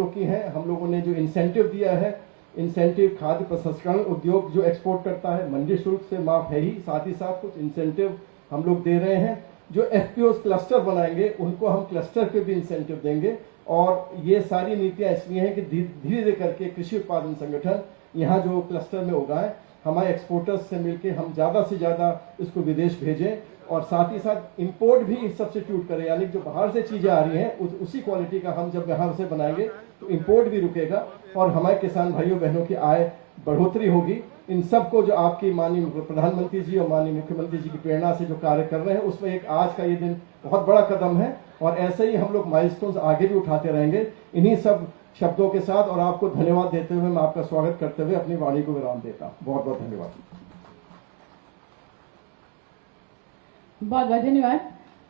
लोग की हैं। हम लोगों ने जो इंसेंटिव दिया है, इंसेंटिव खाद्य प्रसंस्करण उद्योग जो एक्सपोर्ट करता है मंडी शुल्क से माफ है ही, साथ ही साथ कुछ इंसेंटिव हम लोग दे रहे हैं। जो एफपीओ क्लस्टर बनाएंगे उनको हम क्लस्टर पे भी इंसेंटिव देंगे। और ये सारी नीतियां इसलिए हैं कि धीरे धीरे करके कृषि उत्पादन संगठन यहाँ जो क्लस्टर में उगाए, हमारे एक्सपोर्टर्स से मिलकर हम ज़्यादा से ज़्यादा इसको विदेश भेजें और साथ ही साथ इंपोर्ट भी सब्स्टिट्यूट करें, यानी जो बाहर से चीज़ें आ रही हैं उसी क्वालिटी का हम जब यहाँ से बनाएंगे तो इंपोर्ट भी रुकेगा और हमारे किसान भाइयों बहनों की आय बढ़ोतरी होगी। इन सबको जो आपकी माननीय प्रधानमंत्री जी और माननीय मुख्यमंत्री जी की प्रेरणा से जो कार्य कर रहे हैं, उसमें एक आज का ये दिन बहुत बड़ा कदम है और ऐसे ही हम लोग माइलस्टोन्स आगे भी उठाते रहेंगे। इन्हीं सब शब्दों के साथ और आपको धन्यवाद देते हुए मैं आपका स्वागत करते हुए अपनी वाणी को विराम देता हूं। बहुत बहुत धन्यवाद। बहुत बहुत धन्यवाद।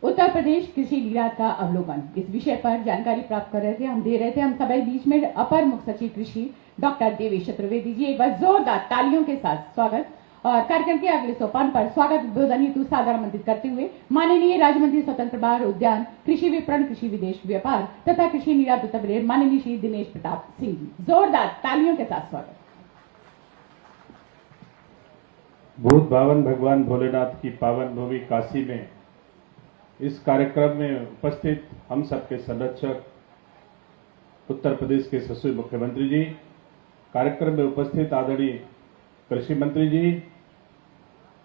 उत्तर प्रदेश कृषि निर्यात का अवलोकन, इस विषय पर जानकारी प्राप्त कर रहे थे, हम दे रहे थे हम सभी बीच में अपर मुख्य सचिव कृषि डॉक्टर देवेश चतुर्वेदी जी। एक बार जोरदार तालियों के साथ स्वागत। और कार्यक्रम के अगले सोपान पर स्वागत उद्बोधन हेतु सादर आमंत्रित करते हुए माननीय राज्य मंत्री स्वतंत्र प्रभार उद्यान, कृषि विपणन, कृषि विदेश व्यापार तथा कृषि निर्यात उत्तर प्रदेश माननीय श्री दिनेश प्रताप सिंह जी। जोरदार तालियों के साथ स्वागत। भूत भावन भगवान भोलेनाथ की पावन भूमि काशी में इस कार्यक्रम में उपस्थित हम सबके संरक्षक उत्तर प्रदेश के यशस्वी मुख्यमंत्री जी, कार्यक्रम में उपस्थित आदरणीय कृषि मंत्री जी,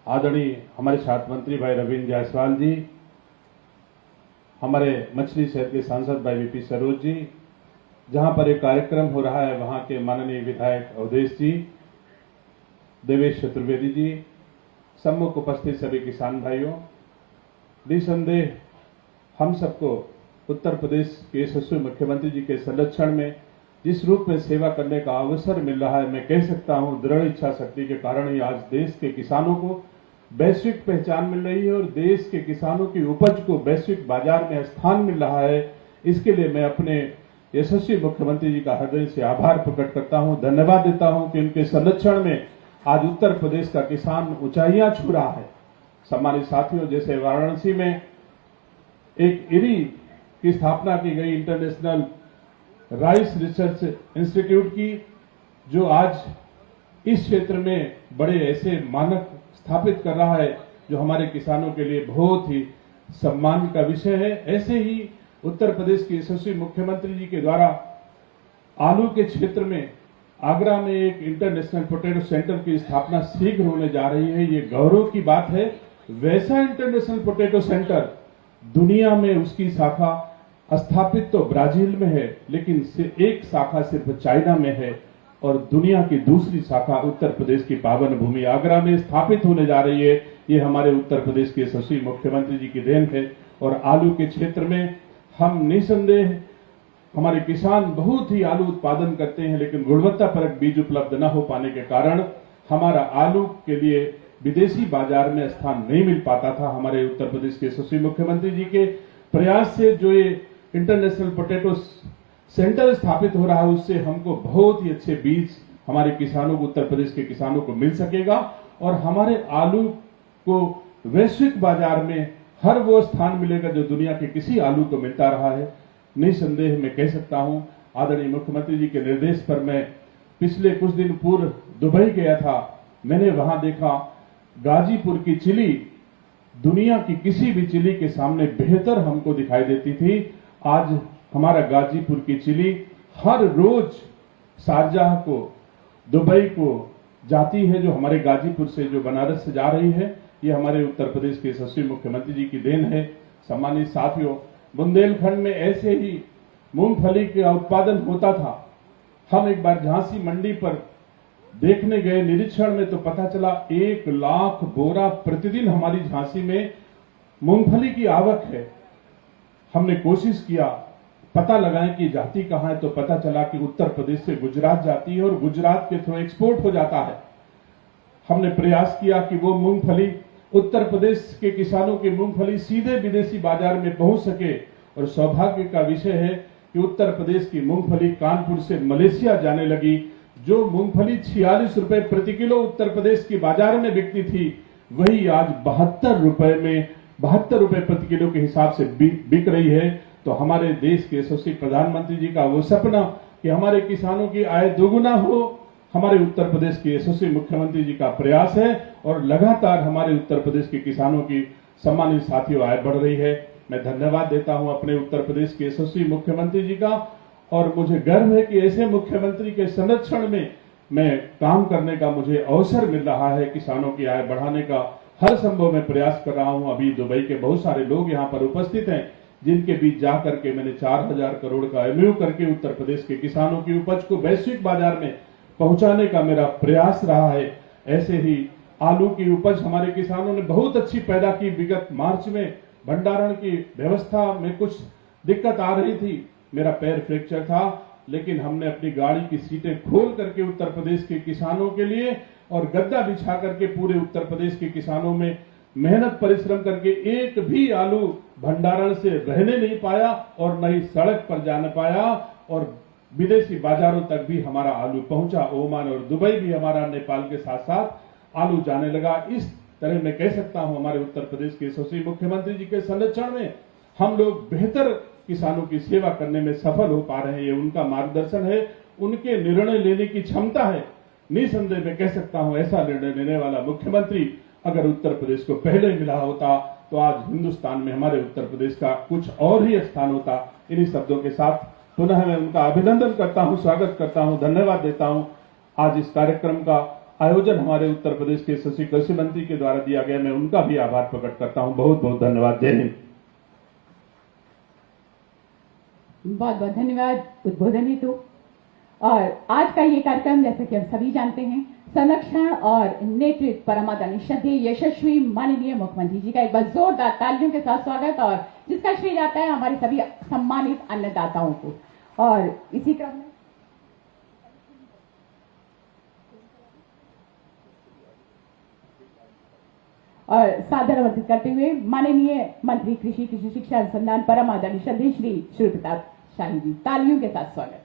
आदरणीय हमारे साथ मंत्री भाई रविंद्र जायसवाल जी, हमारे मछली शहर के सांसद भाई वीपी सरोज जी, जहां पर एक कार्यक्रम हो रहा है वहां के माननीय विधायक अवधेश जी, देवेश चतुर्वेदी जी, सम्मुख उपस्थित सभी किसान भाइयों, निसंदेह हम सबको उत्तर प्रदेश के यशस्वी मुख्यमंत्री जी के संरक्षण में जिस रूप में सेवा करने का अवसर मिल रहा है, मैं कह सकता हूं दृढ़ इच्छा शक्ति के कारण ही आज देश के किसानों को वैश्विक पहचान मिल रही है और देश के किसानों की उपज को वैश्विक बाजार में स्थान मिल रहा है। इसके लिए मैं अपने यशस्वी मुख्यमंत्री जी का हृदय से आभार प्रकट करता हूं, धन्यवाद देता हूं कि उनके संरक्षण में आज उत्तर प्रदेश का किसान ऊंचाइयां छू रहा है। सम्मानित साथियों, जैसे वाराणसी में एक इरी की स्थापना की गई इंटरनेशनल राइस रिसर्च इंस्टीट्यूट की, जो आज इस क्षेत्र में बड़े ऐसे मानक स्थापित कर रहा है जो हमारे किसानों के लिए बहुत ही सम्मान का विषय है। ऐसे ही उत्तर प्रदेश के यशस्वी मुख्यमंत्री जी के द्वारा आलू के क्षेत्र में आगरा में एक इंटरनेशनल पोटैटो सेंटर की स्थापना शीघ्र होने जा रही है। ये गौरव की बात है। वैसा इंटरनेशनल पोटैटो सेंटर दुनिया में उसकी शाखा स्थापित तो ब्राजील में है, लेकिन एक शाखा सिर्फ चाइना में है और दुनिया की दूसरी शाखा उत्तर प्रदेश की पावन भूमि आगरा में स्थापित होने जा रही है। ये हमारे उत्तर प्रदेश के यशस्वी मुख्यमंत्री जी की देन है। और आलू के क्षेत्र में हम निसंदेह, हमारे किसान बहुत ही आलू उत्पादन करते हैं, लेकिन गुणवत्तापरक बीज उपलब्ध न हो पाने के कारण हमारा आलू के लिए विदेशी बाजार में स्थान नहीं मिल पाता था। हमारे उत्तर प्रदेश के यशस्वी मुख्यमंत्री जी के प्रयास से जो ये इंटरनेशनल पोटैटो सेंटर स्थापित हो रहा है, उससे हमको बहुत ही अच्छे बीज हमारे किसानों को, उत्तर प्रदेश के किसानों को मिल सकेगा और हमारे आलू को वैश्विक बाजार में हर वो स्थान मिलेगा जो दुनिया के किसी आलू को मिलता रहा है। निसंदेह मैं कह सकता हूं, आदरणीय मुख्यमंत्री जी के निर्देश पर मैं पिछले कुछ दिन पूर्व दुबई गया था। मैंने वहां देखा गाजीपुर की चिली दुनिया की किसी भी चिली के सामने बेहतर हमको दिखाई देती थी। आज हमारा गाजीपुर की चिली हर रोज शारजाह को, दुबई को जाती है, जो हमारे गाजीपुर से, जो बनारस से जा रही है। ये हमारे उत्तर प्रदेश के यशस्वी मुख्यमंत्री जी की देन है। सम्मानित साथियों, बुंदेलखंड में ऐसे ही मूंगफली का उत्पादन होता था। हम एक बार झांसी मंडी पर देखने गए, निरीक्षण में, तो पता चला 1 लाख बोरा प्रतिदिन हमारी झांसी में मूंगफली की आवक है। हमने कोशिश किया पता लगाएं कि जाती कहां है, तो पता चला कि उत्तर प्रदेश से गुजरात जाती है और गुजरात के थ्रू एक्सपोर्ट हो जाता है। हमने प्रयास किया कि वो मूंगफली, उत्तर प्रदेश के किसानों की मूंगफली सीधे विदेशी बाजार में पहुंच सके। और सौभाग्य का विषय है कि उत्तर प्रदेश की मूंगफली कानपुर से मलेशिया जाने लगी। जो मूंगफली 46 रुपए प्रति किलो उत्तर प्रदेश की बाजार में बिकती थी, वही आज 72 रुपए प्रति किलो के हिसाब से बिक रही है। तो हमारे देश के यशस्वी प्रधानमंत्री जी का वो सपना कि हमारे किसानों की आय दोगुना हो, हमारे उत्तर प्रदेश के यशस्वी मुख्यमंत्री जी का प्रयास है और लगातार हमारे उत्तर प्रदेश के किसानों की सम्मानित साथियों आय बढ़ रही है। मैं धन्यवाद देता हूं अपने उत्तर प्रदेश के यशस्वी मुख्यमंत्री जी का और मुझे गर्व है कि ऐसे मुख्यमंत्री के संरक्षण में मैं काम करने का मुझे अवसर मिल रहा है। किसानों की आय बढ़ाने का हर संभव मैं प्रयास कर रहा हूं। अभी दुबई के बहुत सारे लोग यहां पर उपस्थित हैं जिनके बीच जाकर के मैंने 4000 करोड़ का एमओयू करके उत्तर प्रदेश के किसानों की उपज को वैश्विक बाजार में पहुंचाने का मेरा प्रयास रहा है। ऐसे ही आलू की उपज हमारे किसानों ने बहुत अच्छी पैदा की। विगत मार्च में भंडारण की व्यवस्था में कुछ दिक्कत आ रही थी, मेरा पैर फ्रैक्चर था, लेकिन हमने अपनी गाड़ी की सीटें खोल करके उत्तर प्रदेश के किसानों के लिए और गद्दा बिछा करके पूरे उत्तर प्रदेश के किसानों में मेहनत परिश्रम करके एक भी आलू भंडारण से रहने नहीं पाया और न ही सड़क पर जाने पाया और विदेशी बाजारों तक भी हमारा आलू पहुंचा। ओमान और दुबई भी हमारा नेपाल के साथ साथ आलू जाने लगा। इस तरह मैं कह सकता हूं हमारे उत्तर प्रदेश के यशस्वी मुख्यमंत्री जी के संरक्षण में हम लोग बेहतर किसानों की सेवा करने में सफल हो पा रहे हैं। ये उनका मार्गदर्शन है, उनके निर्णय लेने की क्षमता है। निसंदेह मैं कह सकता हूं ऐसा निर्णय लेने वाला मुख्यमंत्री अगर उत्तर प्रदेश को पहले मिला होता तो आज हिंदुस्तान में हमारे उत्तर प्रदेश का कुछ और ही स्थान होता। इन्हीं शब्दों के साथ पुनः मैं उनका अभिनंदन करता हूं, स्वागत करता हूं, धन्यवाद देता हूं। आज इस कार्यक्रम का आयोजन हमारे उत्तर प्रदेश के यशस्वी कृषि मंत्री के द्वारा दिया गया, मैं उनका भी आभार प्रकट करता हूं। बहुत बहुत धन्यवाद। जय हिंद। बहुत बहुत धन्यवाद उद्बोधन हेतु। और आज का ये कार्यक्रम जैसे कि हम सभी जानते हैं संरक्षण और नेतृत्व परमादरणीय श्रद्धेय यशस्वी माननीय मुख्यमंत्री जी का एक बार जोरदार तालियों के साथ स्वागत और जिसका श्रेय जाता है हमारे सभी सम्मानित अन्नदाताओं को। और इसी क्रम में और सादर आमंत्रित करते हुए माननीय मंत्री कृषि शिक्षा अनुसंधान परमादरणीय श्रद्धेय श्री सूर्य प्रताप शाही जी, तालियों के साथ स्वागत।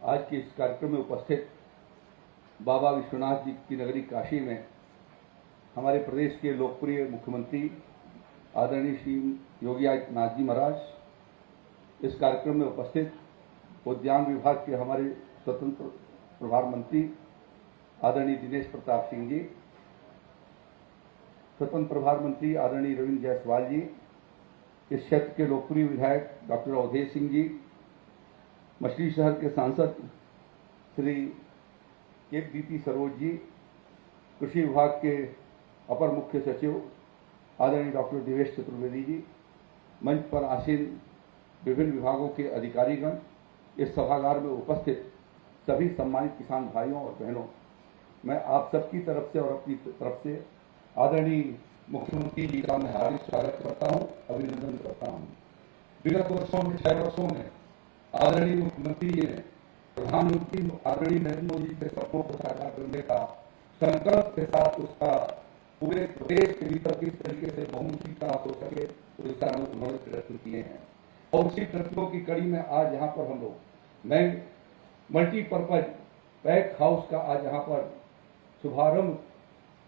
आज के इस कार्यक्रम में उपस्थित बाबा विश्वनाथ जी की नगरी काशी में हमारे प्रदेश के लोकप्रिय मुख्यमंत्री आदरणीय श्री योगी आदित्यनाथ जी महाराज, इस कार्यक्रम में उपस्थित उद्यान विभाग के हमारे स्वतंत्र प्रभार मंत्री आदरणीय दिनेश प्रताप सिंह जी, स्वतंत्र प्रभार मंत्री आदरणीय रविंद्र जायसवाल जी, इस क्षेत्र के लोकप्रिय विधायक डॉक्टर अवधेश सिंह जी, मछली शहर के सांसद श्री के सरोज जी, कृषि विभाग के अपर मुख्य सचिव आदरणीय डॉक्टर देवेश चतुर्वेदी जी, मंच पर आसीन विभिन्न विभागों के अधिकारीगण, इस सभागार में उपस्थित सभी सम्मानित किसान भाइयों और बहनों, मैं आप सबकी तरफ से और अपनी तरफ से आदरणीय मुख्यमंत्री जी का मैं हार्दिक स्वागत करता हूं, अभिनंदन करता हूं। विगत वर्षों में 6 वर्षों में आदरणीय मुख्यमंत्री जी ने प्रधानमंत्री आदरणीय नरेंद्र मोदी के सपनों को साकार करने का संकल्प के साथ उसका पूरे प्रदेश के भीतर किस तरीके से बहुमुखी विकास हो सके तो दिशा में उन्होंने प्रयत्न किए हैं और उसी प्रयत्नों की कड़ी में आज यहाँ पर हम लोग नए मल्टीपर्पज पैक हाउस का आज यहाँ पर शुभारंभ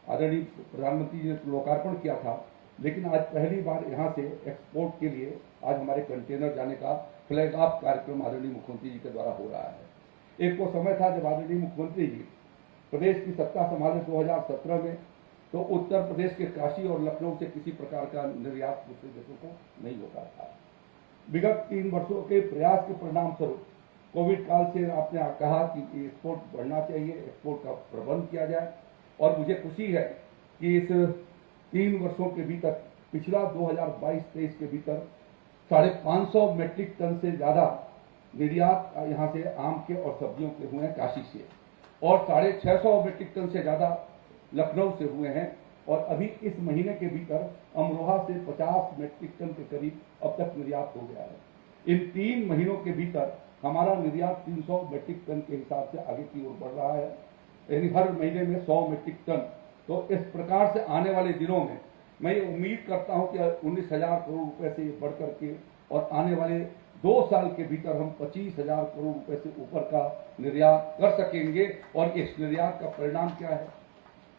आदरणीय प्रधानमंत्री जी ने लोकार्पण किया था, लेकिन आज पहली बार यहाँ से एक्सपोर्ट के लिए आज हमारे कंटेनर जाने का फ्लैग ऑफ कार्यक्रम आदरणीय मुख्यमंत्री जी के द्वारा हो रहा है। एक वो समय था जब आदरणीय मुख्यमंत्री जी प्रदेश की सत्ता संभाले 2017 में, तो उत्तर प्रदेश के काशी और लखनऊ से किसी प्रकार का निर्यात दूसरे देशों को नहीं होता था। विगत 3 वर्षों के प्रयास के परिणाम स्वरूप कोविड काल से आपने कहा कि एक्सपोर्ट बढ़ना चाहिए, एक्सपोर्ट का प्रबंध किया जाए और मुझे खुशी है कि इस 3 वर्षों के भीतर पिछला 2022-23 के भीतर 550 मेट्रिक टन से ज्यादा निर्यात यहाँ से आम के और सब्जियों के हुए हैं काशी से और 650 मेट्रिक टन से ज्यादा लखनऊ से हुए हैं और अभी इस महीने के भीतर अमरोहा से 50 मेट्रिक टन के करीब अब तक निर्यात हो गया है। इन 3 महीनों के भीतर हमारा निर्यात 300 मेट्रिक टन के हिसाब से आगे की ओर बढ़ रहा है, यानी हर महीने में 100 मेट्रिक टन। तो इस प्रकार से आने वाले दिनों में मैं ये उम्मीद करता हूं कि 19,000 करोड़ रुपए से बढ़ करके और आने वाले 2 साल के भीतर हम 25,000 करोड़ रुपए से ऊपर का निर्यात कर सकेंगे। और इस निर्यात का परिणाम क्या है?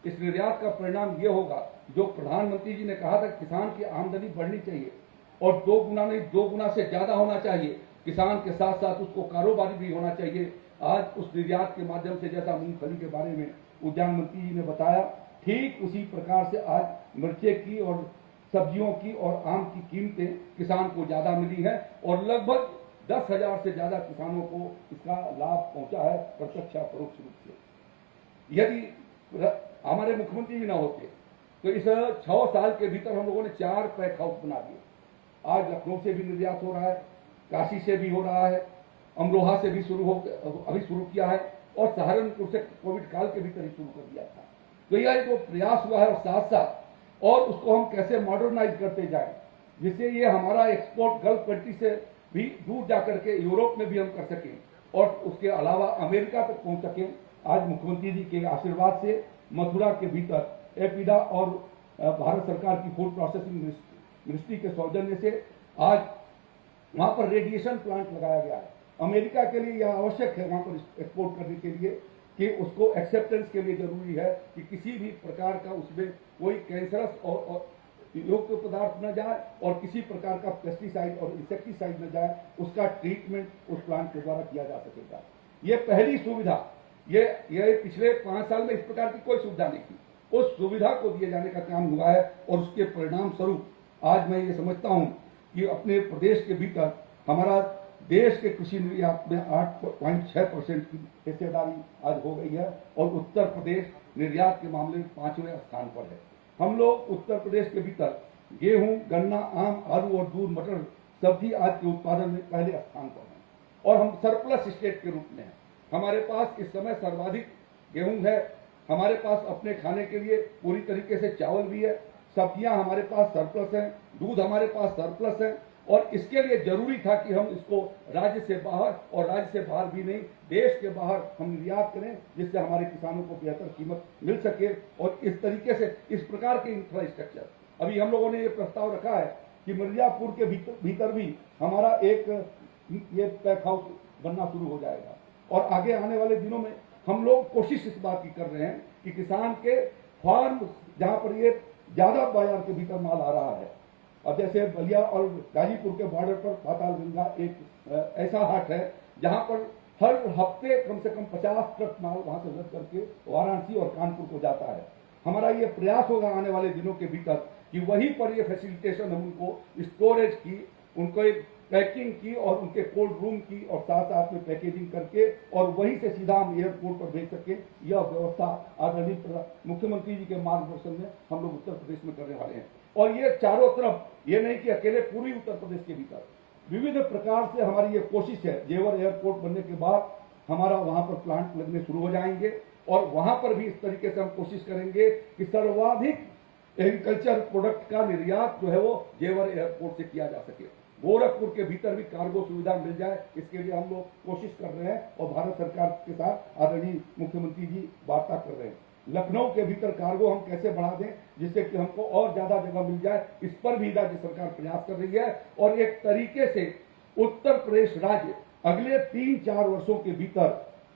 इस निर्यात का परिणाम ये होगा जो प्रधानमंत्री जी ने कहा था किसान की आमदनी बढ़नी चाहिए, और 2 गुना नहीं 2 गुना से ज्यादा होना चाहिए। किसान के साथ साथ उसको कारोबारी भी होना चाहिए। आज उस निर्यात के माध्यम से, जैसा मूंगफली के बारे में उद्यान मंत्री जी ने बताया, ठीक उसी प्रकार से आज मिर्चे की और सब्जियों की और आम की कीमतें किसान को ज्यादा मिली है और लगभग 10,000 से ज्यादा किसानों को इसका लाभ पहुंचा है प्रत्यक्ष या परोक्ष रूप से। यदि हमारे मुख्यमंत्री जी न होते तो इस 6 साल के भीतर हम लोगों ने 4 पैक हाउस बना दिए। आज लखनऊ से भी निर्यात हो रहा है, काशी से भी हो रहा है, अमरोहा से भी अभी शुरू किया है और सहारनपुर से कोविड काल के भीतर ही शुरू कर दिया था। तो यह जो प्रयास हुआ है और साथ साथ और उसको हम कैसे मॉडर्नाइज करते जाएं, जिससे ये हमारा एक्सपोर्ट गल्फ कंट्री से भी दूर जाकर के यूरोप में भी हम कर सकें और उसके अलावा अमेरिका तक पहुंच सकें। आज मुख्यमंत्री जी के आशीर्वाद से मथुरा के भीतर एपीडा और भारत सरकार की फूड प्रोसेसिंग मिनिस्ट्री के सौजन्य से आज वहां पर रेडिएशन प्लांट लगाया गया है। अमेरिका के लिए यह आवश्यक है वहां पर एक्सपोर्ट करने के लिए कि उसको एक्सेप्टेंस के लिए जरूरी है कि किसी भी प्रकार का उसमें कोई कैंसरस और योग्य पदार्थ न जाए और किसी प्रकार का पेस्टिसाइड और इंसेक्टिसाइड न जाए, उसका ट्रीटमेंट उस प्लांट के द्वारा किया जा सकेगा। ये पहली सुविधा, ये पिछले 5 साल में इस प्रकार की कोई सुविधा नहीं थी। उस सुविधा को दिए जाने का काम हुआ है और उसके परिणाम स्वरूप आज मैं ये समझता हूं कि अपने प्रदेश के भीतर हमारा देश के कृषि निर्यात में 8.6% की हिस्सेदारी आज हो गई है और उत्तर प्रदेश निर्यात के मामले में 5वें स्थान पर है। हम लोग उत्तर प्रदेश के भीतर गेहूं, गन्ना, आम, आलू और दूध, मटर, सब्जी आदि के उत्पादन में पहले स्थान पर हैं और हम सरप्लस स्टेट के रूप में हैं। हमारे पास इस समय सर्वाधिक गेहूं है, हमारे पास अपने खाने के लिए पूरी तरीके से चावल भी है, सब्जियां हमारे पास सरप्लस हैं, दूध हमारे पास सरप्लस है और इसके लिए जरूरी था कि हम इसको राज्य से बाहर और राज्य से बाहर भी नहीं, देश के बाहर हम निर्यात करें, जिससे हमारे किसानों को बेहतर कीमत मिल सके। और इस तरीके से इस प्रकार के इंफ्रास्ट्रक्चर अभी हम लोगों ने ये प्रस्ताव रखा है कि मिर्जापुर के भीतर भी हमारा एक ये पैक हाउस बनना शुरू हो जाएगा और आगे आने वाले दिनों में हम लोग कोशिश इस बात की कर रहे हैं कि किसान के फार्म जहां पर ये ज्यादा बाजार के भीतर माल आ रहा है, अब जैसे बलिया और गाजीपुर के बॉर्डर पर पाताल गंगा एक ऐसा हाट है जहां पर हर हफ्ते कम से कम 50 ट्रक माल वहां से लद करके वाराणसी और कानपुर को जाता है। हमारा ये प्रयास होगा आने वाले दिनों के भीतर कि वहीं पर ये फैसिलिटेशन हम उनको स्टोरेज की, उनको एक पैकिंग की और उनके कोल्ड रूम की और साथ साथ में पैकेजिंग करके और वहीं से सीधा हम एयरपोर्ट पर भेज सके। यह व्यवस्था आदरणीय मुख्यमंत्री जी के मार्गदर्शन में हम लोग उत्तर प्रदेश में करने वाले हैं। और ये चारों तरफ, ये नहीं कि अकेले पूरी उत्तर प्रदेश के भीतर विविध प्रकार से हमारी ये कोशिश है। जेवर एयरपोर्ट बनने के बाद हमारा वहां पर प्लांट लगने शुरू हो जाएंगे और वहां पर भी इस तरीके से हम कोशिश करेंगे कि सर्वाधिक एग्रीकल्चर प्रोडक्ट का निर्यात जो है वो जेवर एयरपोर्ट से किया जा सके। गोरखपुर के भीतर भी कार्गो सुविधा मिल जाए, इसके लिए हम लोग कोशिश कर रहे हैं और भारत सरकार के साथ आदरणीय मुख्यमंत्री जी वार्ता कर रहे हैं। लखनऊ के भीतर कार्गो हम कैसे बढ़ा दें जिससे कि हमको और ज्यादा जगह मिल जाए, इस पर भी राज्य सरकार प्रयास कर रही है। और एक तरीके से उत्तर प्रदेश राज्य अगले 3-4 वर्षों के भीतर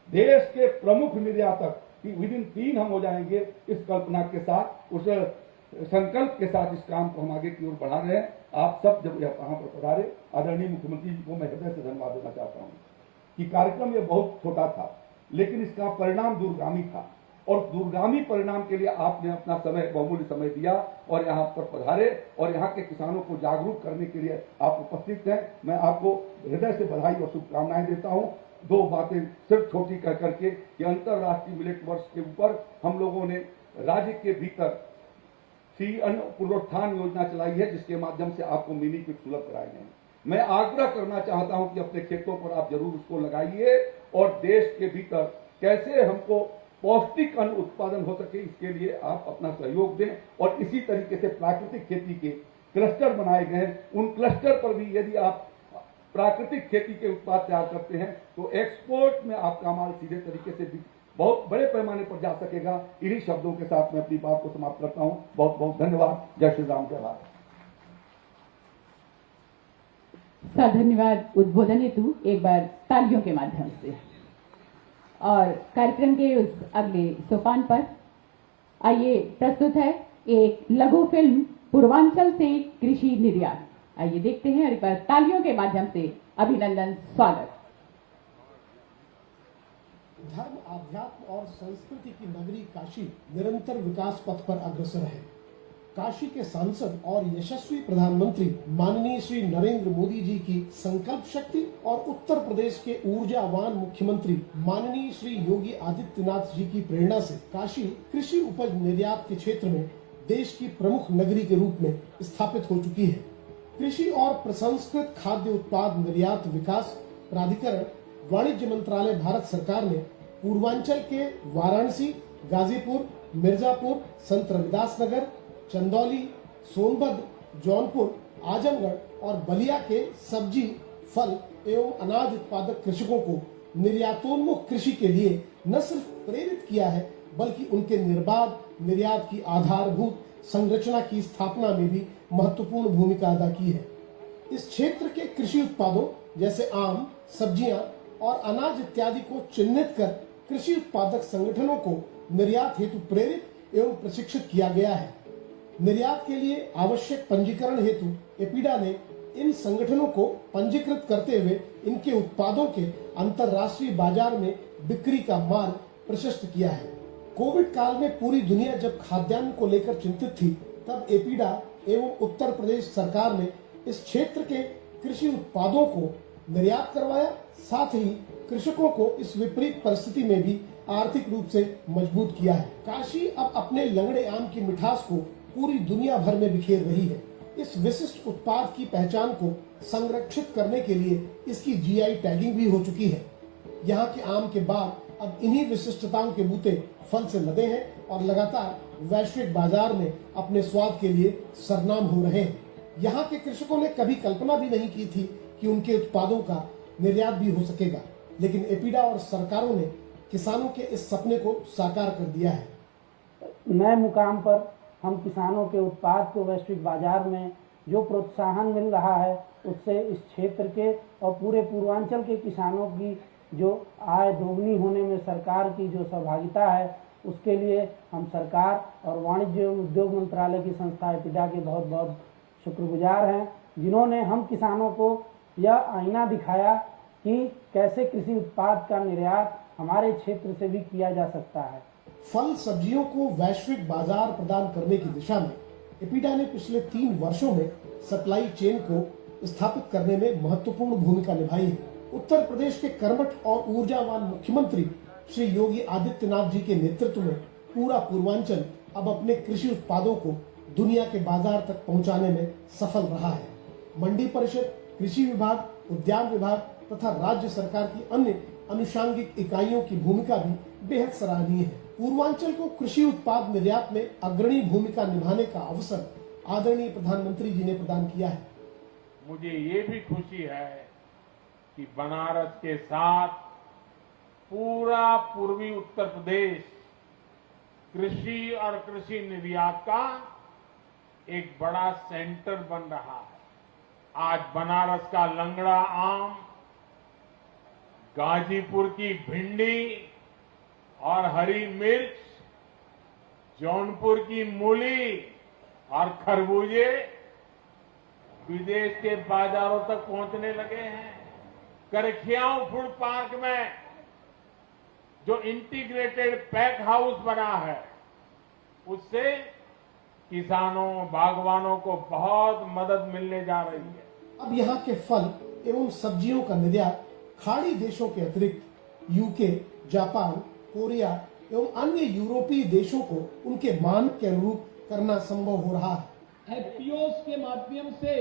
देश के प्रमुख निर्यातक विदिन 3 हम हो जाएंगे। इस कल्पना के साथ, उस संकल्प के साथ इस काम को हम आगे की ओर बढ़ा रहे हैं। आप सब जब यहाँ पर पधारे, आदरणीय मुख्यमंत्री जी को मैं हृदय से धन्यवाद देना चाहता हूँ कि कार्यक्रम ये बहुत छोटा था लेकिन इसका परिणाम दूरगामी था और दूरगामी परिणाम के लिए आपने अपना समय, बहुमूल्य समय दिया और यहाँ पर पधारे और यहाँ के किसानों को जागरूक करने के लिए आप उपस्थित हैं। मैं आपको हृदय से बधाई और शुभकामनाएं देता हूँ। 2 बातें सिर्फ छोटी कह करके कि अंतर्राष्ट्रीय मिलेट वर्ष के ऊपर हम लोगों ने राज्य के भीतर श्री अन्न पुनरुत्थान योजना चलाई है, जिसके माध्यम से आपको मिनी किट सुलभ कराए गए हैं। मैं आग्रह करना चाहता हूं कि अपने खेतों पर आप जरूर उसको लगाइए और देश के भीतर कैसे हमको पौष्टिक अन्न उत्पादन हो सके, इसके लिए आप अपना सहयोग दें। और इसी तरीके से प्राकृतिक खेती के क्लस्टर बनाए गए हैं, उन क्लस्टर पर भी यदि आप प्राकृतिक खेती के उत्पाद तैयार करते हैं तो एक्सपोर्ट में आपका माल सीधे तरीके से बहुत बड़े पैमाने पर जा सकेगा। इन्हीं शब्दों के साथ मैं अपनी बात को समाप्त करता हूं। बहुत बहुत धन्यवाद। जय श्री राम, जय भारत। धन्यवाद उद्बोधन हेतु एक बार तालियों के माध्यम से। और कार्यक्रम के उस अगले सोपान पर आइए प्रस्तुत है एक लघु फिल्म पूर्वांचल से कृषि निर्यात। आइए देखते हैं और एक बार तालियों के माध्यम से अभिनंदन स्वागत। धर्म, आध्यात्म और संस्कृति की नगरी काशी निरंतर विकास पथ पर अग्रसर है। काशी के सांसद और यशस्वी प्रधानमंत्री माननीय श्री नरेंद्र मोदी जी की संकल्प शक्ति और उत्तर प्रदेश के ऊर्जावान मुख्यमंत्री माननीय श्री योगी आदित्यनाथ जी की प्रेरणा से काशी कृषि उपज निर्यात के क्षेत्र में देश की प्रमुख नगरी के रूप में स्थापित हो चुकी है। कृषि और प्रसंस्कृत खाद्य उत्पाद निर्यात विकास प्राधिकरण वाणिज्य मंत्रालय भारत सरकार ने पूर्वांचल के वाराणसी, गाजीपुर, मिर्जापुर, संत रविदास नगर, चंदौली, सोनभद्र, जौनपुर, आजमगढ़ और बलिया के सब्जी, फल एवं अनाज उत्पादक कृषकों को निर्यातोन्मुख कृषि के लिए न सिर्फ प्रेरित किया है बल्कि उनके निर्बाध निर्यात की आधारभूत संरचना की स्थापना में भी महत्वपूर्ण भूमिका अदा की है। इस क्षेत्र के कृषि उत्पादों जैसे आम, सब्जियां और अनाज इत्यादि को चिन्हित कर कृषि उत्पादक संगठनों को निर्यात हेतु प्रेरित एवं प्रशिक्षित किया गया है। निर्यात के लिए आवश्यक पंजीकरण हेतु एपीडा ने इन संगठनों को पंजीकृत करते हुए इनके उत्पादों के अंतर्राष्ट्रीय बाजार में बिक्री का मार्ग प्रशस्त किया है। कोविड काल में पूरी दुनिया जब खाद्यान्न को लेकर चिंतित थी, तब एपीडा एवं उत्तर प्रदेश सरकार ने इस क्षेत्र के कृषि उत्पादों को निर्यात करवाया, साथ ही कृषकों को इस विपरीत परिस्थिति में भी आर्थिक रूप से मजबूत किया है। काशी अब अपने लंगड़े आम की मिठास को पूरी दुनिया भर में बिखेर रही है। इस विशिष्ट उत्पाद की पहचान को संरक्षित करने के लिए इसकी जीआई टैगिंग भी हो चुकी है। यहाँ के आम के बाग अब इन्हीं विशिष्टताओं के बूते फल से लदे हैं और लगातार वैश्विक बाजार में अपने स्वाद के लिए सरनाम हो रहे हैं। यहाँ के कृषकों ने कभी कल्पना भी नहीं की थी कि उनके उत्पादों का निर्यात भी हो सकेगा, लेकिन एपीडा और सरकारों ने किसानों के इस सपने को साकार कर दिया है। नए मुकाम पर हम किसानों के उत्पाद को वैश्विक बाजार में जो प्रोत्साहन मिल रहा है, उससे इस क्षेत्र के और पूरे पूर्वांचल के किसानों की जो आय दोगुनी होने में सरकार की जो सहभागिता है, उसके लिए हम सरकार और वाणिज्य उद्योग मंत्रालय की संस्था एपीडा के बहुत बहुत शुक्रगुजार हैं, जिन्होंने हम किसानों को यह आईना दिखाया कि कैसे कृषि उत्पाद का निर्यात हमारे क्षेत्र से भी किया जा सकता है। फल सब्जियों को वैश्विक बाजार प्रदान करने की दिशा में एपीडा ने पिछले 3 वर्षों में सप्लाई चेन को स्थापित करने में महत्वपूर्ण भूमिका निभाई है। उत्तर प्रदेश के कर्मठ और ऊर्जावान मुख्यमंत्री श्री योगी आदित्यनाथ जी के नेतृत्व में पूरा पूर्वांचल अब अपने कृषि उत्पादों को दुनिया के बाजार तक पहुंचाने में सफल रहा है। मंडी परिषद, कृषि विभाग, उद्यान विभाग तथा राज्य सरकार की अन्य अनुषांगिक इकाइयों की भूमिका भी बेहद सराहनीय है। पूर्वांचल को कृषि उत्पाद निर्यात में अग्रणी भूमिका निभाने का अवसर आदरणीय प्रधानमंत्री जी ने प्रदान किया है। मुझे ये भी खुशी है कि बनारस के साथ पूरा पूर्वी उत्तर प्रदेश कृषि और कृषि निर्यात का एक बड़ा सेंटर बन रहा है। आज बनारस का लंगड़ा आम, गाजीपुर की भिंडी और हरी मिर्च, जौनपुर की मूली और खरबूजे विदेश के बाजारों तक पहुंचने लगे हैं। करखियाओं फूड पार्क में जो इंटीग्रेटेड पैक हाउस बना है, उससे किसानों, बागवानों को बहुत मदद मिलने जा रही है। अब यहाँ के फल एवं सब्जियों का निर्यात खाड़ी देशों के अतिरिक्त यूके, जापान, कोरिया एवं अन्य यूरोपीय देशों को उनके मानक के अनुरूप करना संभव हो रहा है। एफपीओस के माध्यम से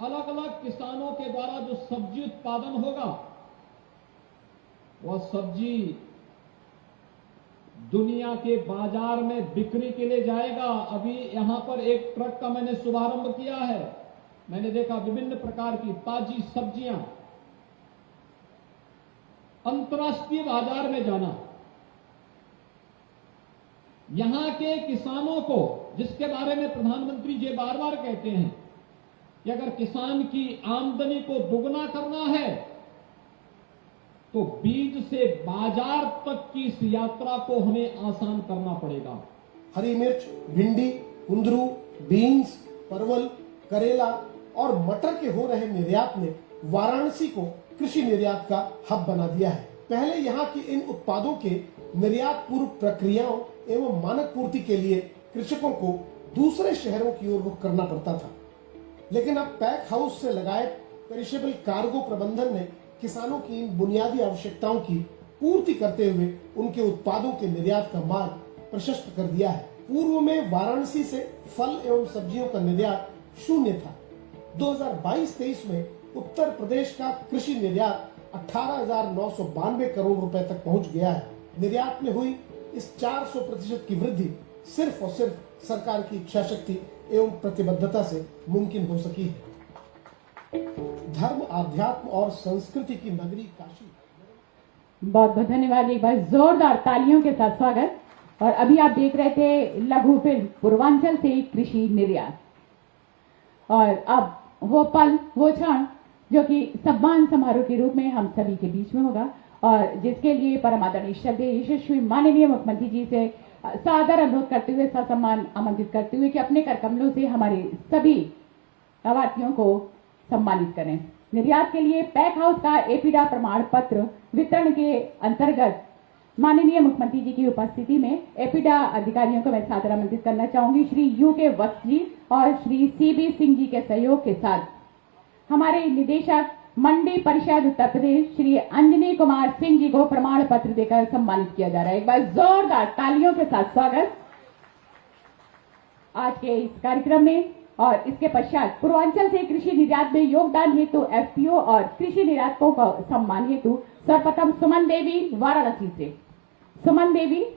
अलग अलग किसानों के द्वारा जो सब्जी उत्पादन होगा, वह सब्जी दुनिया के बाजार में बिक्री के लिए जाएगा। अभी यहां पर एक ट्रक का मैंने शुभारंभ किया है। मैंने देखा विभिन्न प्रकार की ताजी सब्जियां अंतर्राष्ट्रीय बाजार में जाना। यहां के किसानों को, जिसके बारे में प्रधानमंत्री जी बार बार कहते हैं कि अगर किसान की आमदनी को दुगना करना है तो बीज से बाजार तक की इस यात्रा को हमें आसान करना पड़ेगा। हरी मिर्च, भिंडी, कुंदरू, बीन्स, परवल, करेला और मटर के हो रहे निर्यात ने वाराणसी को कृषि निर्यात का हब बना दिया है। पहले यहाँ की इन उत्पादों के निर्यात पूर्व प्रक्रियाओं एवं मानक पूर्ति के लिए कृषकों को दूसरे शहरों की ओर रुख करना पड़ता था, लेकिन अब पैक हाउस से लगाए पेरिशेबल कार्गो प्रबंधन ने किसानों की इन बुनियादी आवश्यकताओं की पूर्ति करते हुए उनके उत्पादों के निर्यात का मार्ग प्रशस्त कर दिया है। पूर्व में वाराणसी से फल एवं सब्जियों का निर्यात शून्य था। 2022-23 में उत्तर प्रदेश का कृषि निर्यात 18,992 करोड़ रुपए तक पहुंच गया है। निर्यात में हुई इस 400% की वृद्धि सिर्फ और सिर्फ सरकार की इच्छा शक्ति एवं प्रतिबद्धता से मुमकिन हो सकी है। धर्म, आध्यात्म और संस्कृति की नगरी काशी। बहुत बहुत धन्यवाद। एक बार जोरदार तालियों के साथ स्वागत। और अभी आप देख रहे थे लघु फिल्म पूर्वांचल से कृषि निर्यात, और अब वो पल, वो क्षण जो कि सम्मान समारोह के रूप में हम सभी के बीच में होगा, और जिसके लिए परम आदरणीय श्रद्धेय यशस्वी माननीय मुख्यमंत्री जी से सादर अनुरोध करते हुए, ससम्मान आमंत्रित करते हुए कि अपने कर कमलों से हमारे सभी लाभार्थियों को सम्मानित करें। निर्यात के लिए पैक हाउस का एपीडा प्रमाण पत्र वितरण के अंतर्गत माननीय मुख्यमंत्री जी की उपस्थिति में एपीडा अधिकारियों को मैं सादर आमंत्रित करना चाहूंगी। श्री यूके वत्स जी और श्री सीबी सिंह जी के सहयोग के साथ हमारे निदेशक मंडी परिषद उत्तर प्रदेश श्री अंजनी कुमार सिंह जी को प्रमाण पत्र देकर सम्मानित किया जा रहा है। एक बार जोरदार तालियों के साथ स्वागत आज के इस कार्यक्रम में। और इसके पश्चात पूर्वांचल से कृषि निर्यात में योगदान हेतु एफपीओ और कृषि निर्यातकों को सम्मान हेतु सर्वप्रथम सुमन देवी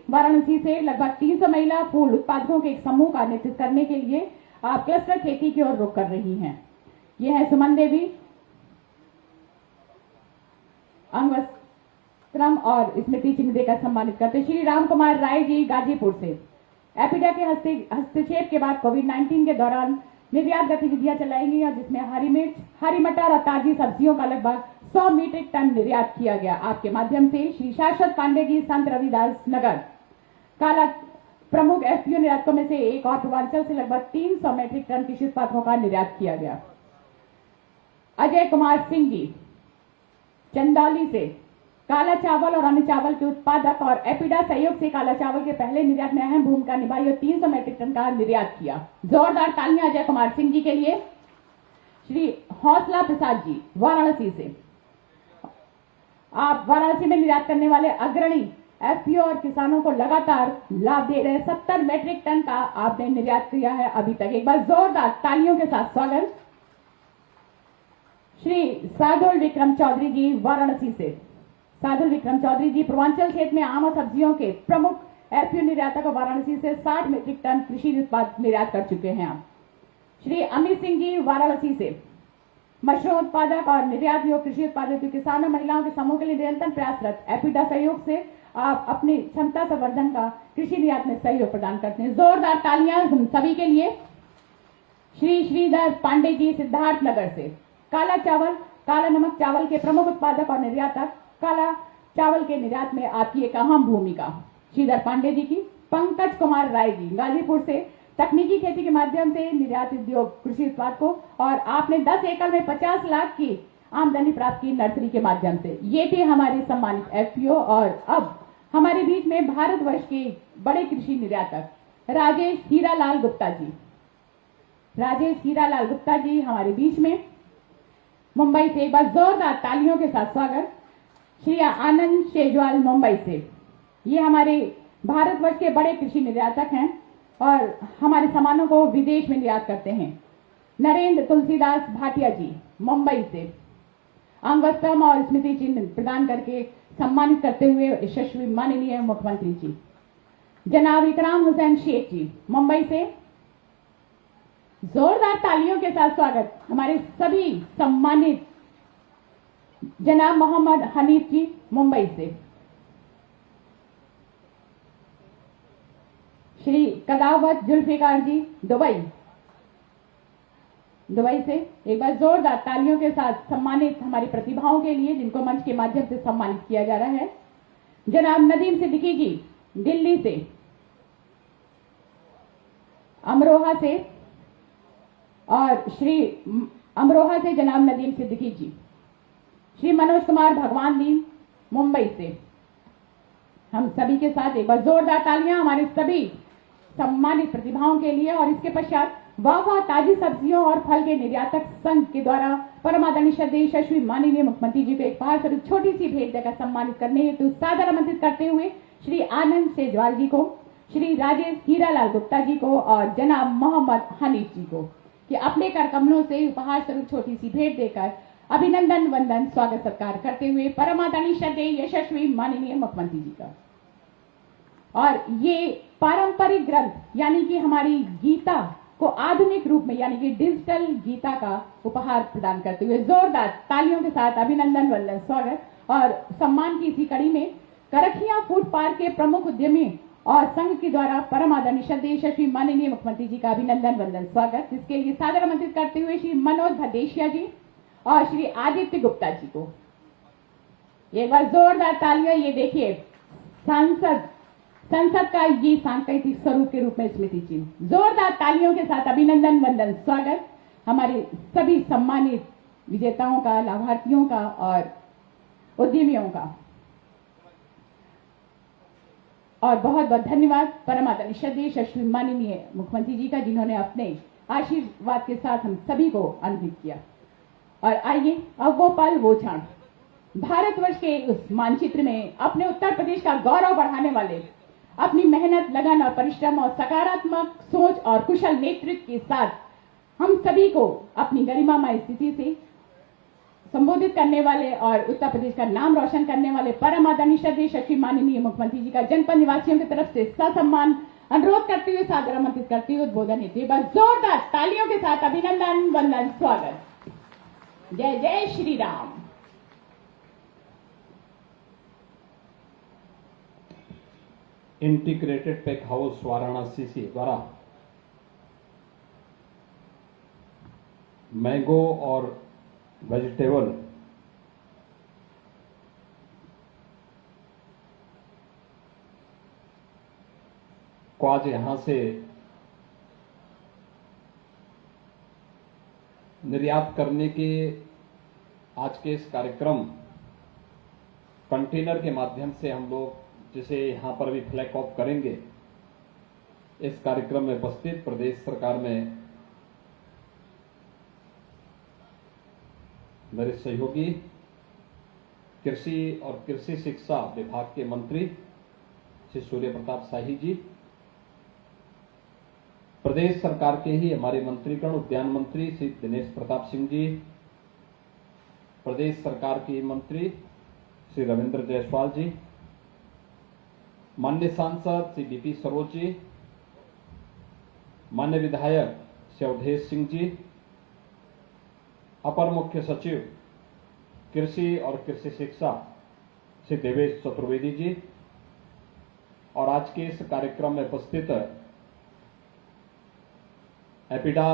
वाराणसी से लगभग 300 महिला फूल उत्पादकों के एक समूह का नेतृत्व करने के लिए आप क्लस्टर खेती की ओर रुख कर रही हैं। ये है सुमन देवी। अंगवस्त्रम और स्मृति चिन्ह देकर सम्मानित करते श्री राम कुमार राय जी गाजीपुर से। एपीडा के हस्तक्षेप के बाद कोविड-19 के दौरान निर्यात गतिविधियां चलाई गई और जिसमें हरी मिर्च, हरी मटर और ताजी सब्जियों का लगभग 100 मीट्रिक टन निर्यात किया गया। आपके माध्यम से श्री शाश्वत पांडे जी संत रविदास नगर काला प्रमुख एफपीओ निर्यातकों में से एक और पूर्वांचल से लगभग 300 मीट्रिक टन कृषि उत्पादों का निर्यात किया गया। अजय कुमार सिंह जी चंदौली से काला चावल और अन्य चावल के उत्पादक और एपीडा सहयोग से काला चावल के पहले निर्यात में अहम भूमिका निभाई और 300 मीट्रिक टन का निर्यात किया। जोरदार तालियां अजय कुमार सिंह जी के लिए। श्री हौसला प्रसाद जी वाराणसी से, आप वाराणसी में निर्यात करने वाले अग्रणी एफपीओ और किसानों को लगातार लाभ दे रहे 70 मीट्रिक टन का आपने निर्यात किया है अभी तक। एक बार जोरदार तालियों के साथ स्वागत। श्री सादुल विक्रम चौधरी जी वाराणसी से। सादुल विक्रम चौधरी जी पूर्वांचल क्षेत्र में आम और सब्जियों के प्रमुख एफपीओ निर्यातक वाराणसी से 60 मीट्रिक टन कृषि उत्पाद निर्यात कर चुके हैं। आप श्री अमित सिंह जी वाराणसी से मशरूम उत्पादक और निर्यात योग्य कृषि उत्पादक किसानों महिलाओं के समूह के लिए निरंतर प्रयासरत एपीडा सहयोग से आप अपनी क्षमता संवर्धन का कृषि निर्यात में सहयोग प्रदान करते हैं। जोरदार तालियां हम सभी के लिए। श्री श्रीधर पांडे जी सिद्धार्थ नगर से काला चावल, काला नमक चावल के प्रमुख उत्पादक और निर्यातक, काला चावल के निर्यात में आपकी एक अहम भूमिका श्रीधर पांडे जी की। पंकज कुमार राय जी गाजीपुर से तकनीकी खेती के माध्यम से निर्यात उद्योग कृषि उत्पाद को, और आपने 10 एकड़ में 50 लाख की आमदनी प्राप्त की नर्सरी के माध्यम से। ये थे हमारे सम्मानित एफपीओ। और अब हमारे बीच में भारतवर्ष के बड़े कृषि निर्यातक राजेश हीरालाल गुप्ता जी। राजेश हीरालाल गुप्ता जी हमारे बीच में मुंबई से। एक बार जोरदार तालियों के साथ स्वागत। श्री आनंद शेजवाल मुंबई से, ये हमारे भारतवर्ष के बड़े कृषि निर्यातक हैं और हमारे सामानों को विदेश में निर्यात करते हैं। नरेंद्र तुलसीदास भाटिया जी मुंबई से अंगवस्त्रम और स्मृति चिन्ह प्रदान करके सम्मानित करते हुए यशस्वी माननीय मुख्यमंत्री जी। जनाब इकराम हुसैन शेख जी मुंबई से। जोरदार तालियों के साथ स्वागत हमारे सभी सम्मानित जनाब मोहम्मद हनीफ जी मुंबई से। श्री कदावत जुल्फिकार जी दुबई से। एक बार जोरदार तालियों के साथ सम्मानित हमारी प्रतिभाओं के लिए जिनको मंच के माध्यम से सम्मानित किया जा रहा है। जनाब नदीम सिद्दीकी जी दिल्ली से, अमरोहा से, और श्री अमरोहा से जनाब नदीम सिद्दीकी जी, श्री मनोज कुमार भगवान दी मुंबई से। हम सभी के साथ एक बार जोरदार तालियां हमारे सभी सम्मानित प्रतिभाओं के लिए। और इसके पश्चात वाह ताजी सब्जियों और फल के निर्यातक संघ के द्वारा परमादरणीय श्रद्धेय यशस्वी माननीय मुख्यमंत्री जी को एक बार स्वरूप छोटी सी भेंट देकर सम्मानित करने हेतु सादर आमंत्रित करते हुए श्री आनंद सेजवाल जी को, श्री राजेश हीरालाल गुप्ता जी को और जनाब मोहम्मद हनीफ जी को कि अपने कर कमलों से उपहार स्वरूप छोटी सी भेंट देकर अभिनंदन वंदन स्वागत सत्कार करते हुए परमादरणीय श्रद्धेय यशस्वी माननीय मुख्यमंत्री जी का। और ये पारंपरिक ग्रंथ यानी कि हमारी गीता को आधुनिक रूप में यानी कि डिजिटल गीता का उपहार प्रदान करते हुए जोरदार तालियों के साथ अभिनंदन वंदन स्वागत। और सम्मान की इसी कड़ी में करखिया फूड पार्क के प्रमुख उद्यमी और संघ के द्वारा परम आदरणीय श्रद्धेय यशस्वी माननीय मुख्यमंत्री जी का अभिनंदन वंदन स्वागत, जिसके लिए सादर आमंत्रित करते हुए श्री मनोज भदेशिया जी और श्री आदित्य गुप्ता जी को एक बार जोरदार तालियां। ये देखिए संसद का ये सांकेतिक स्वरूप के रूप में स्मृति चिन्ह, जोरदार तालियों के साथ अभिनंदन वंदन स्वागत हमारे सभी सम्मानित विजेताओं का, लाभार्थियों का और उद्यमियों का। और बहुत बहुत धन्यवाद परम आदरणीय श्रद्धेय यशस्वी माननीय मुख्यमंत्री जी का, जिन्होंने अपने आशीर्वाद के साथ हम सभी को अन्वित किया। और आइए अब वो पल वो क्षण, भारतवर्ष के उस मानचित्र में अपने उत्तर प्रदेश का गौरव बढ़ाने वाले, अपनी मेहनत, लगन और परिश्रम और सकारात्मक सोच और कुशल नेतृत्व के साथ हम सभी को अपनी गरिमामय स्थिति से संबोधित करने वाले और उत्तर प्रदेश का नाम रोशन करने वाले परम आदरणीय श्रद्धेय यशस्वी माननीय मुख्यमंत्री जी का जनपद निवासियों की तरफ से ससम्मान अनुरोध करते हुए सादर आमंत्रित करते हुए उद्बोधन हेतु बस जोरदार तालियों के साथ अभिनंदन वंदन स्वागत। जय जय Shri Ram. Integrated pack house Varanasi से द्वारा मैंगो और वेजिटेबल को आज यहां से निर्यात करने के आज के इस कार्यक्रम कंटेनर के माध्यम से हम लोग जिसे यहां पर भी फ्लैग ऑफ करेंगे, इस कार्यक्रम में उपस्थित प्रदेश सरकार में मेरे सहयोगी कृषि और कृषि शिक्षा विभाग के मंत्री श्री सूर्य प्रताप शाही जी, प्रदेश सरकार के ही हमारे मंत्रीगण, उद्यान मंत्री श्री दिनेश प्रताप सिंह जी, प्रदेश सरकार के मंत्री श्री रविंद्र जायसवाल जी, माननीय सांसद श्री बीपी सरोज जी, माननीय विधायक श्री अवधेश सिंह जी, अपर मुख्य सचिव कृषि और कृषि शिक्षा श्री देवेश चतुर्वेदी जी, और आज के इस कार्यक्रम में उपस्थित एपिडा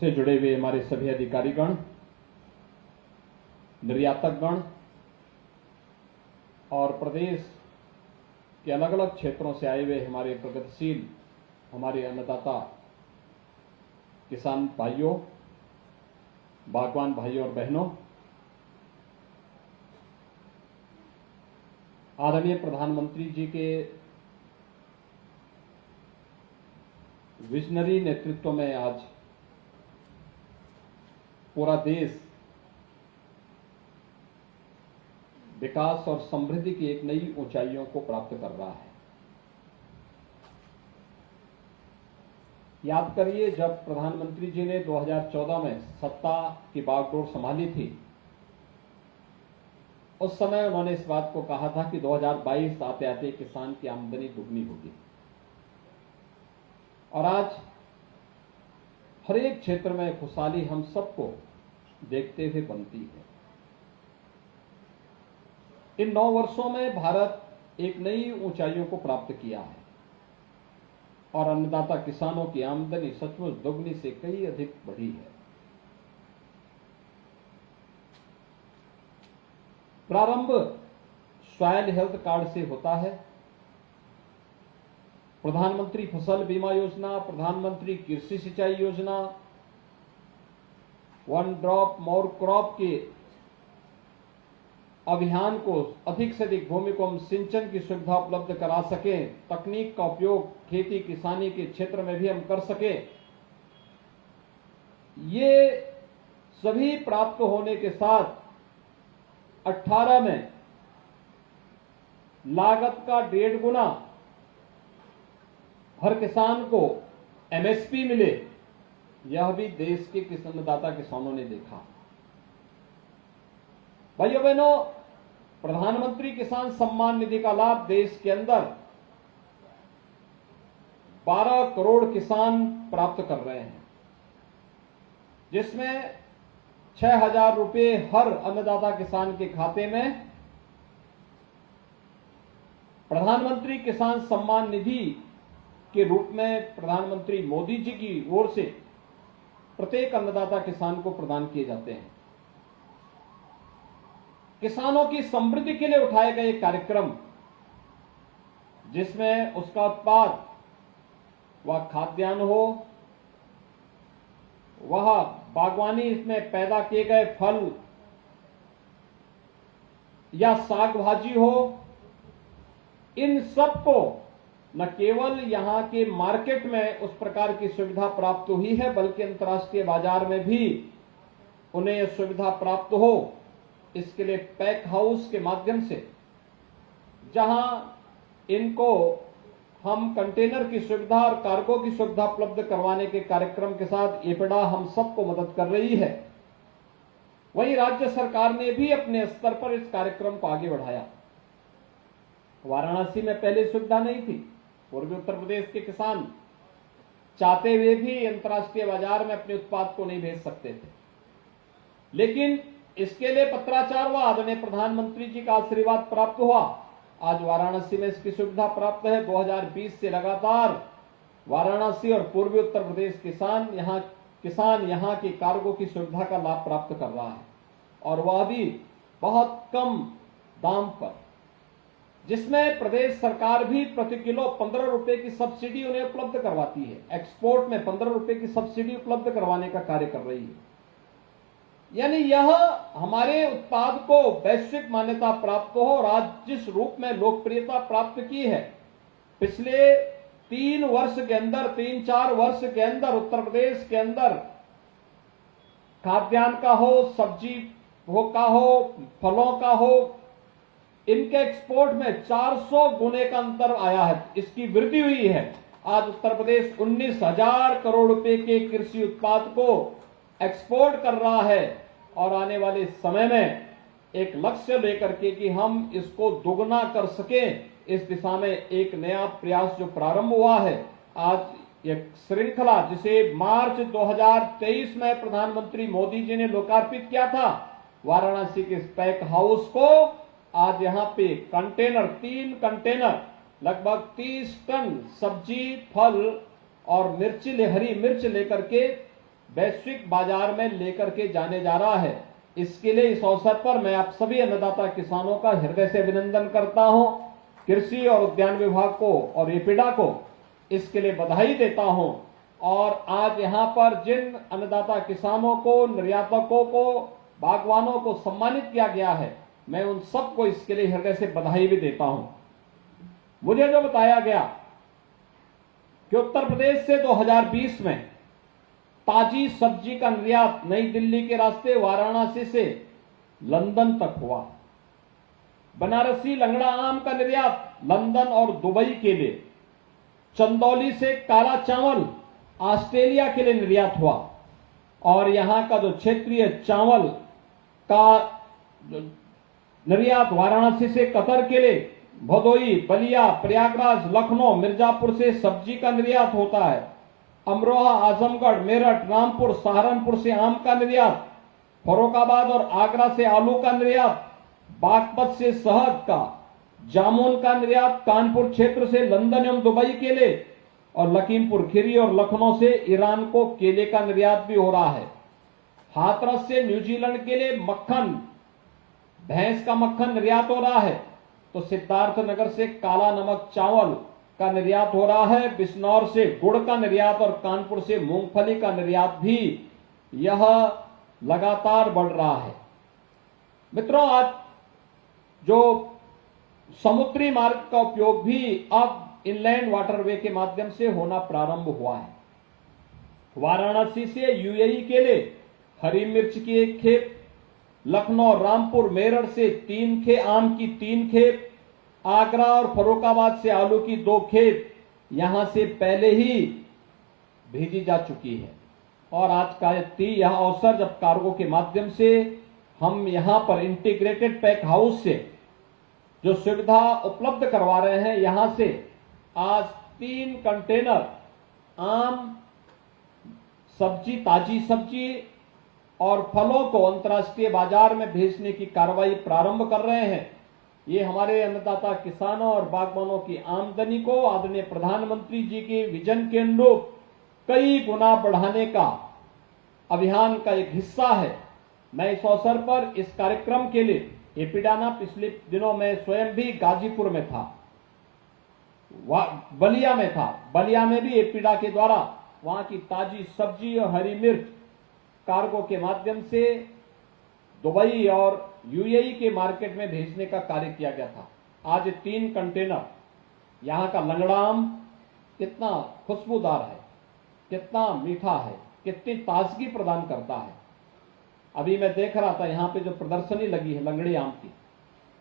से जुड़े हुए हमारे सभी अधिकारीगण, निर्यातकगण और प्रदेश के अलग अलग क्षेत्रों से आए हुए हमारे प्रगतिशील, हमारे अन्नदाता किसान भाइयों, बागवान भाइयों और बहनों, आदरणीय प्रधानमंत्री जी के विजनरी नेतृत्व में आज पूरा देश विकास और समृद्धि की एक नई ऊंचाइयों को प्राप्त कर रहा है। याद करिए, जब प्रधानमंत्री जी ने 2014 में सत्ता की बागडोर संभाली थी, उस समय उन्होंने इस बात को कहा था कि 2022 आते आते किसान की आमदनी दुगनी होगी। और आज हर एक क्षेत्र में खुशहाली हम सबको देखते हुए बनती है। इन 9 वर्षों में भारत एक नई ऊंचाइयों को प्राप्त किया है और अन्नदाता किसानों की आमदनी सचमुच दोगुनी से कई अधिक बढ़ी है। प्रारंभ सॉइल हेल्थ कार्ड से होता है। प्रधानमंत्री फसल बीमा योजना, प्रधानमंत्री कृषि सिंचाई योजना, वन ड्रॉप मोर क्रॉप के अभियान को अधिक से अधिक भूमि को हम सिंचन की सुविधा उपलब्ध करा सकें, तकनीक का उपयोग खेती किसानी के क्षेत्र में भी हम कर सकें, ये सभी प्राप्त होने के साथ 18 में लागत का 1.5 गुना हर किसान को एमएसपी मिले, यह भी देश के अन्नदाता किसानों ने देखा। भाइयों बहनों, प्रधानमंत्री किसान सम्मान निधि का लाभ देश के अंदर 12 करोड़ किसान प्राप्त कर रहे हैं, जिसमें 6,000 रुपए हर अन्नदाता किसान के खाते में प्रधानमंत्री किसान सम्मान निधि के रूप में प्रधानमंत्री मोदी जी की ओर से प्रत्येक अन्नदाता किसान को प्रदान किए जाते हैं। किसानों की समृद्धि के लिए उठाए गए कार्यक्रम, जिसमें उसका उत्पाद वह खाद्यान्न हो, वह बागवानी इसमें पैदा किए गए फल या साग भाजी हो, इन सब को न केवल यहां के मार्केट में उस प्रकार की सुविधा प्राप्त हुई है, बल्कि अंतर्राष्ट्रीय बाजार में भी उन्हें यह सुविधा प्राप्त हो, इसके लिए पैक हाउस के माध्यम से, जहां इनको हम कंटेनर की सुविधा और कार्गो की सुविधा उपलब्ध करवाने के कार्यक्रम के साथ एपिडा हम सबको मदद कर रही है। वहीं राज्य सरकार ने भी अपने स्तर पर इस कार्यक्रम को आगे बढ़ाया। वाराणसी में पहले सुविधा नहीं थी, पूर्वी उत्तर प्रदेश के किसान चाहते हुए भी अंतर्राष्ट्रीय बाजार में अपने उत्पाद को नहीं भेज सकते थे, लेकिन इसके लिए पत्राचार हुआ, आदरणीय प्रधानमंत्री जी का आशीर्वाद प्राप्त हुआ। आज वाराणसी में इसकी सुविधा प्राप्त है। 2020 से लगातार वाराणसी और पूर्वी उत्तर प्रदेश किसान यहां की कार्गो की सुविधा का लाभ प्राप्त कर रहा है, और वह भी बहुत कम दाम पर, जिसमें प्रदेश सरकार भी प्रति किलो 15 रुपए की सब्सिडी उन्हें उपलब्ध करवाती है। एक्सपोर्ट में 15 रुपए की सब्सिडी उपलब्ध करवाने का कार्य कर रही है। यानी यह हमारे उत्पाद को वैश्विक मान्यता प्राप्त हो, और आज जिस रूप में लोकप्रियता प्राप्त की है, पिछले 3-4 वर्ष के अंदर उत्तर प्रदेश के अंदर खाद्यान्न का हो, सब्जी का हो, फलों का हो, इनके एक्सपोर्ट में 400 गुने का अंतर आया है, इसकी वृद्धि हुई है। आज उत्तर प्रदेश 19,000 करोड़ रुपए के कृषि उत्पाद को एक्सपोर्ट कर रहा है, और आने वाले समय में एक लक्ष्य लेकर के कि हम इसको दोगुना कर सकें, इस दिशा में एक नया प्रयास जो प्रारंभ हुआ है। आज एक श्रृंखला जिसे मार्च 2023 में प्रधानमंत्री मोदी जी ने लोकार्पित किया था, वाराणसी के पैक हाउस को आज यहां पे 3 कंटेनर लगभग 30 टन सब्जी, फल और हरी मिर्च लेकर के वैश्विक बाजार में लेकर के जाने जा रहा है। इसके लिए इस अवसर पर मैं आप सभी अन्नदाता किसानों का हृदय से अभिनंदन करता हूं। कृषि और उद्यान विभाग को और एपिडा को इसके लिए बधाई देता हूं। और आज यहां पर जिन अन्नदाता किसानों को, निर्यातकों को, बागवानों को सम्मानित किया गया है, मैं उन सबको इसके लिए हृदय से बधाई भी देता हूं। मुझे जो बताया गया कि उत्तर प्रदेश से 2020 में ताजी सब्जी का निर्यात नई दिल्ली के रास्ते वाराणसी से लंदन तक हुआ। बनारसी लंगड़ा आम का निर्यात लंदन और दुबई के लिए, चंदौली से काला चावल ऑस्ट्रेलिया के लिए निर्यात हुआ, और यहां का जो क्षेत्रीय चावल का निर्यात वाराणसी से कतर के लिए, भदोई, बलिया, प्रयागराज, लखनऊ, मिर्जापुर से सब्जी का निर्यात होता है। अमरोहा, आजमगढ़, मेरठ, रामपुर, सहारनपुर से आम का निर्यात, फर्रुखाबाद और आगरा से आलू का निर्यात, बागपत से शहद का, जामुन का निर्यात कानपुर क्षेत्र से लंदन एवं दुबई के लिए, और लखीमपुर खीरी और लखनऊ से ईरान को केले का निर्यात भी हो रहा है। हाथरस से न्यूजीलैंड के लिए मक्खन, भैंस का मक्खन निर्यात हो रहा है। तो सिद्धार्थनगर से काला नमक चावल का निर्यात हो रहा है। बिजनौर से गुड़ का निर्यात और कानपुर से मूंगफली का निर्यात भी यह लगातार बढ़ रहा है। मित्रों, आज जो समुद्री मार्ग का उपयोग भी अब इनलैंड वाटरवे के माध्यम से होना प्रारंभ हुआ है। वाराणसी से यूएई के लिए हरी मिर्च की 1 खेप, लखनऊ, रामपुर, मेरठ से 3 खेप आम की 3 खेप, आगरा और फर्रुखाबाद से आलू की 2 खेप यहां से पहले ही भेजी जा चुकी है। और आज का यह अवसर जब कार्गो के माध्यम से हम यहां पर इंटीग्रेटेड पैक हाउस से जो सुविधा उपलब्ध करवा रहे हैं, यहां से आज 3 कंटेनर आम सब्जी, ताजी सब्जी और फलों को अंतर्राष्ट्रीय बाजार में भेजने की कार्रवाई प्रारंभ कर रहे हैं। ये हमारे अन्नदाता किसानों और बागवानों की आमदनी को आदरणीय प्रधानमंत्री जी के विजन के अनुरूप कई गुना बढ़ाने का अभियान का एक हिस्सा है। मैं इस अवसर पर इस कार्यक्रम के लिए एपिडाना पिछले दिनों में स्वयं भी गाजीपुर में था, बलिया में था। बलिया में भी एपिडा के द्वारा वहां की ताजी सब्जी और हरी मिर्च कार्गो के माध्यम से दुबई और यूएई के मार्केट में भेजने का कार्य किया गया था। आज 3 कंटेनर यहां का लंगड़ा आम कितना खुशबूदार है, कितना मीठा है, कितनी ताजगी प्रदान करता है। अभी मैं देख रहा था यहां पे जो प्रदर्शनी लगी है लंगड़ी आम की,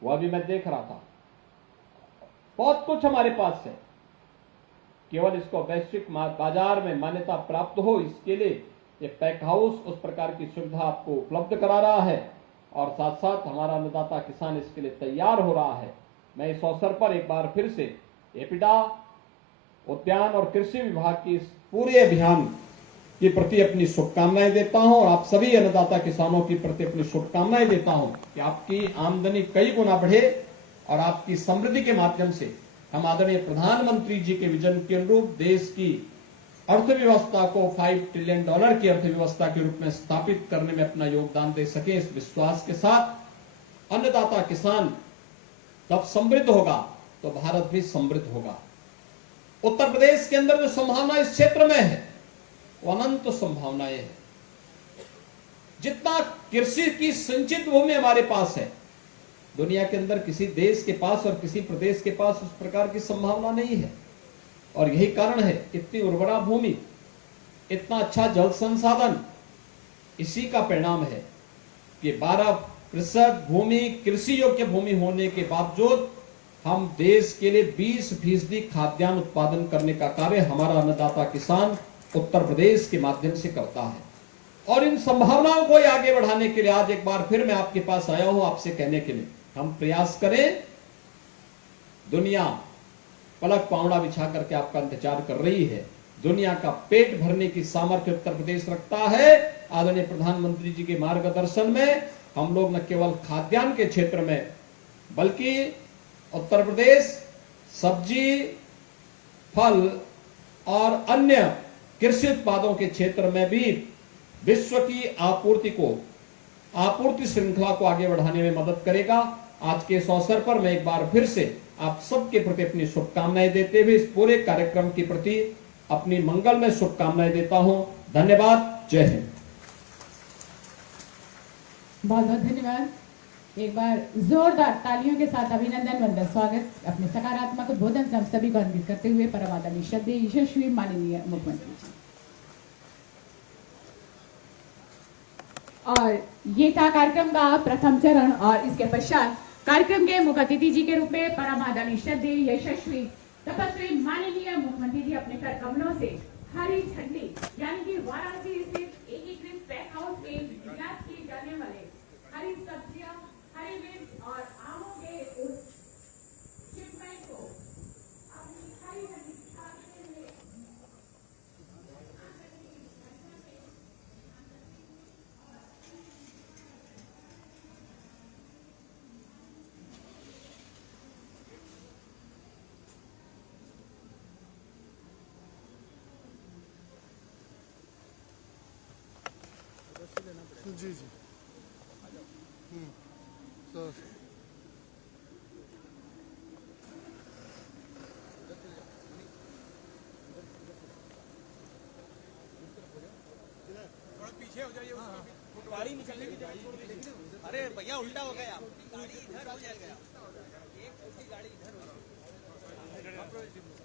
वह भी मैं देख रहा था। बहुत कुछ हमारे पास है, केवल इसको वैश्विक बाजार में मान्यता प्राप्त हो, इसके लिए ये पैक हाउस उस प्रकार की सुविधा आपको उपलब्ध करा रहा है और साथ साथ हमारा अन्नदाता किसान इसके लिए तैयार हो रहा है। मैं इस अवसर पर एक बार फिर से एपिडा, उद्यान और कृषि विभाग की इस पूरे अभियान के प्रति अपनी शुभकामनाएं देता हूं और आप सभी अन्नदाता किसानों के प्रति अपनी शुभकामनाएं देता हूं कि आपकी आमदनी कई गुना बढ़े और आपकी समृद्धि के माध्यम से हम आदरणीय प्रधानमंत्री जी के विजन के अनुरूप देश की अर्थव्यवस्था को $5 ट्रिलियन की अर्थव्यवस्था के रूप में स्थापित करने में अपना योगदान दे सके। इस विश्वास के साथ अन्नदाता किसान जब समृद्ध होगा तो भारत भी समृद्ध होगा। उत्तर प्रदेश के अंदर जो संभावना इस क्षेत्र में है वो अनंत संभावनाएं हैं। जितना कृषि की संचित भूमि हमारे पास है, दुनिया के अंदर किसी देश के पास और किसी प्रदेश के पास उस प्रकार की संभावना नहीं है। और यही कारण है इतनी उर्वरा भूमि, इतना अच्छा जल संसाधन, इसी का परिणाम है कि 12% भूमि कृषि योग्य भूमि होने के बावजूद हम देश के लिए 20% खाद्यान्न उत्पादन करने का कार्य हमारा अन्नदाता किसान उत्तर प्रदेश के माध्यम से करता है। और इन संभावनाओं को आगे बढ़ाने के लिए आज एक बार फिर मैं आपके पास आया हूं आपसे कहने के लिए हम प्रयास करें। दुनिया पलक पावड़ा बिछा करके आपका इंतजार कर रही है। दुनिया का पेट भरने की सामर्थ्य उत्तर प्रदेश रखता है। आदरणीय प्रधानमंत्री जी के मार्गदर्शन में हम लोग न केवल खाद्यान्न के क्षेत्र में बल्कि उत्तर प्रदेश सब्जी, फल और अन्य कृषि उत्पादों के क्षेत्र में भी विश्व की आपूर्ति श्रृंखला को आगे बढ़ाने में मदद करेगा। आज के इस अवसर पर मैं एक बार फिर से आप सबके प्रति अपनी शुभकामनाएं देते हुए इस पूरे कार्यक्रम के प्रति अपनी मंगल में शुभकामनाएं देता हूं। धन्यवाद। जय हिंद। बहुत बहुत धन्यवाद। एक बार जोरदार तालियों के साथ अभिनंदन वंदन स्वागत अपने सकारात्मक उद्बोधन से हम सभी को अन्वित करते हुए परम आदरणीय श्रद्धेय यशस्वी माननीय मुख्यमंत्री जी। और ये था कार्यक्रम का प्रथम चरण और इसके पश्चात कार्यक्रम के मुख्य अतिथि जी के रूप में परम आदरणीय श्रद्धेय यशस्वी तपस्वी माननीय मुख्यमंत्री जी अपने कर कमलों से हरी झंडी यानी कि वाराणसी स्थित एकीकृत पैक हाउस में निर्यात किए जाने वाले हरी सब्जियां, हरी मिर्च और आमों के उस शिपमेंट को अपनी हरी झंडी दिखाते हुए जी जी तो पीछे हो जाइए। अरे भैया उल्टा हो गया, गाड़ी इधर हो जाएगा, एक गाड़ी इधर हो जाएगा।